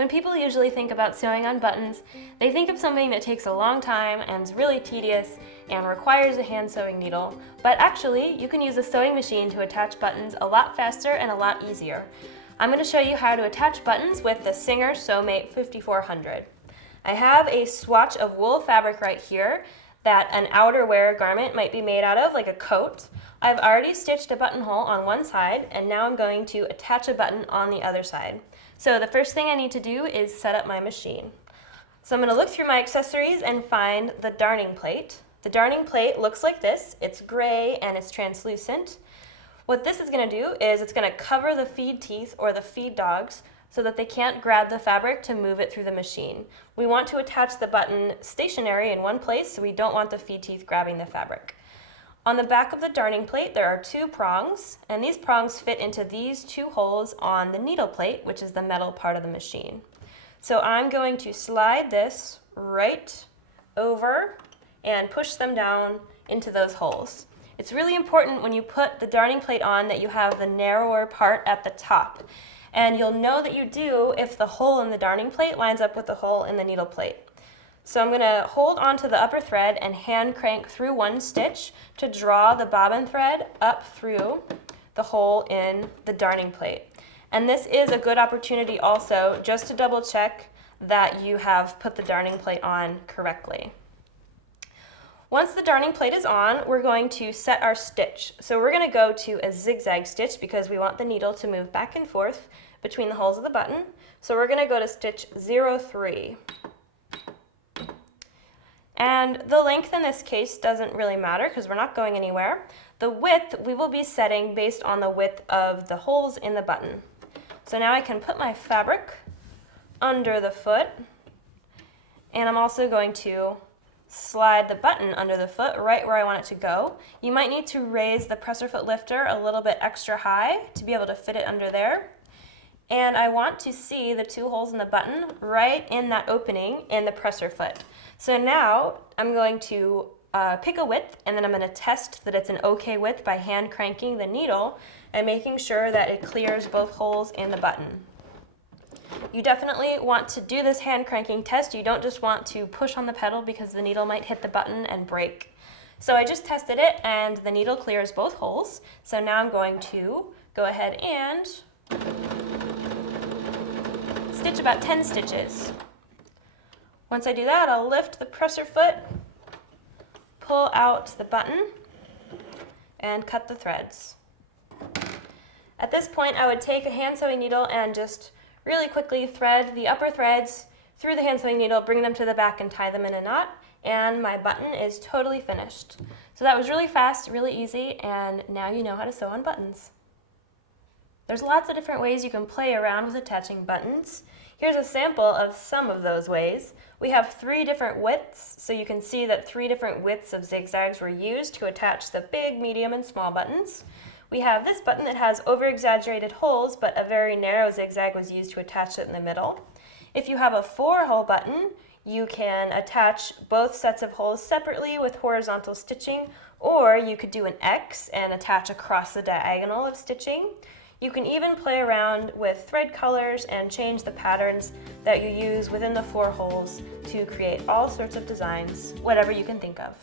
When people usually think about sewing on buttons, they think of something that takes a long time and is really tedious and requires a hand sewing needle, but actually you can use a sewing machine to attach buttons a lot faster and a lot easier. I'm going to show you how to attach buttons with the Singer SEWMATE 5400. I have a swatch of wool fabric right here that an outerwear garment might be made out of, like a coat. I've already stitched a buttonhole on one side, and now I'm going to attach a button on the other side. So the first thing I need to do is set up my machine. So I'm going to look through my accessories and find the darning plate. The darning plate looks like this. It's gray and it's translucent. What this is going to do is it's going to cover the feed teeth or the feed dogs so that they can't grab the fabric to move it through the machine. We want to attach the button stationary in one place, so we don't want the feed teeth grabbing the fabric. On the back of the darning plate there are two prongs, and these prongs fit into these two holes on the needle plate, which is the metal part of the machine. So I'm going to slide this right over and push them down into those holes. It's really important when you put the darning plate on that you have the narrower part at the top. And you'll know that you do if the hole in the darning plate lines up with the hole in the needle plate. So I'm going to hold onto the upper thread and hand crank through one stitch to draw the bobbin thread up through the hole in the darning plate. And this is a good opportunity also just to double check that you have put the darning plate on correctly. Once the darning plate is on, we're going to set our stitch. So we're going to go to a zigzag stitch because we want the needle to move back and forth between the holes of the button. So we're going to go to stitch 03. And the length in this case doesn't really matter because we're not going anywhere. The width we will be setting based on the width of the holes in the button. So now I can put my fabric under the foot, and I'm also going to slide the button under the foot right where I want it to go. You might need to raise the presser foot lifter a little bit extra high to be able to fit it under there. And I want to see the two holes in the button right in that opening in the presser foot. So now I'm going to pick a width, and then I'm going to test that it's an okay width by hand cranking the needle and making sure that it clears both holes in the button. You definitely want to do this hand cranking test. You don't just want to push on the pedal because the needle might hit the button and break. So I just tested it and the needle clears both holes. So now I'm going to go ahead and stitch about 10 stitches. Once I do that, I'll lift the presser foot, pull out the button, and cut the threads. At this point, I would take a hand sewing needle and just really quickly thread the upper threads through the hand sewing needle, bring them to the back and tie them in a knot, and my button is totally finished. So that was really fast, really easy, and now you know how to sew on buttons. There's lots of different ways you can play around with attaching buttons. Here's a sample of some of those ways. We have 3 different widths, so you can see that 3 different widths of zigzags were used to attach the big, medium, and small buttons. We have this button that has over-exaggerated holes, but a very narrow zigzag was used to attach it in the middle. If you have a 4-hole button, you can attach both sets of holes separately with horizontal stitching, or you could do an X and attach across the diagonal of stitching. You can even play around with thread colors and change the patterns that you use within the 4 holes to create all sorts of designs, whatever you can think of.